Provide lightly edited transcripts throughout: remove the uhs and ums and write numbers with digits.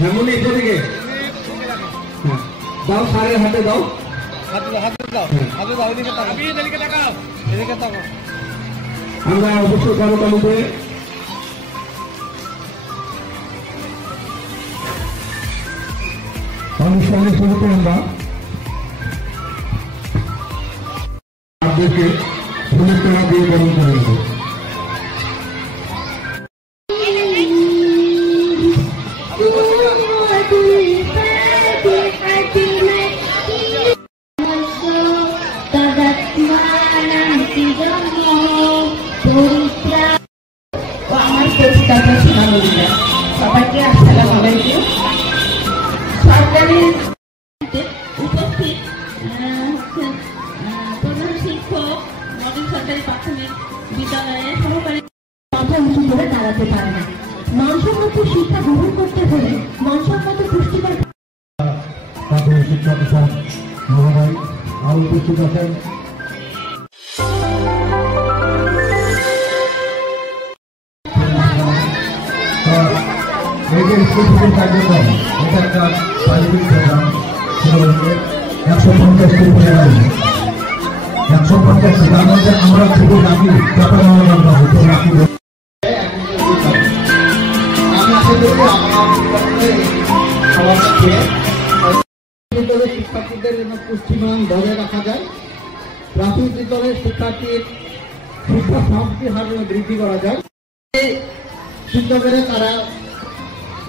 হেমনি এদিকে দাও, সারের হাতে দাও, আমরা অবশ্যই করতালিতে অনুষ্ঠানের শুরুতে আমরা আপনাদেরকে ফুলের তোলা দিয়ে বরণ করে নেব। সবাইকে আসসালামু আলাইকুম। সরকারের উপস্থিত প্রধান শিক্ষক মডেল সরকারি প্রাথমিক বিদ্যালয়ের সহকারী মাথা উঁচু করে দাঁড়াতে পারে না। মানসম্মত শিক্ষা গ্রহণ করতে হলে মানসম্মত পুষ্টিকর প্রাথমিক শিক্ষা প্রধান মহোদয় আরো উপস্থিত আছেন। এই যে স্কুল থেকে কার্যক্রম, এটা একটা সার্বিক প্রোগ্রাম, 150টি উপজেলায় 150টি তার মধ্যে আমরা খুবই রাখি চট্টগ্রামের আমি আশা করি শিক্ষার্থীদের জন্য পুষ্টিমান বজায় রাখা যায়। প্রাথমিক বিদ্যালয়ের শিক্ষার্থীর শিক্ষা সমাপ্তি হার বৃদ্ধি করা যায়। শিক্ষকেরা তারা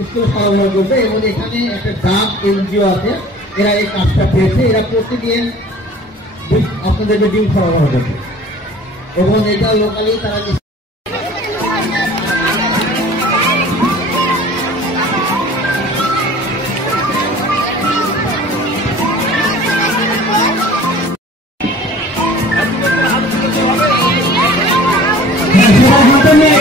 স্কুলে সরবরাহ করবে এবং এখানে একটা ডাক এনজিও আছে, এরা এই কাজটা পেয়েছে। এরা প্রতিদিন আপনাদেরকে ডিম সরবরাহ করবে এবং এটা লোকালি তারা হাতে নিয়ে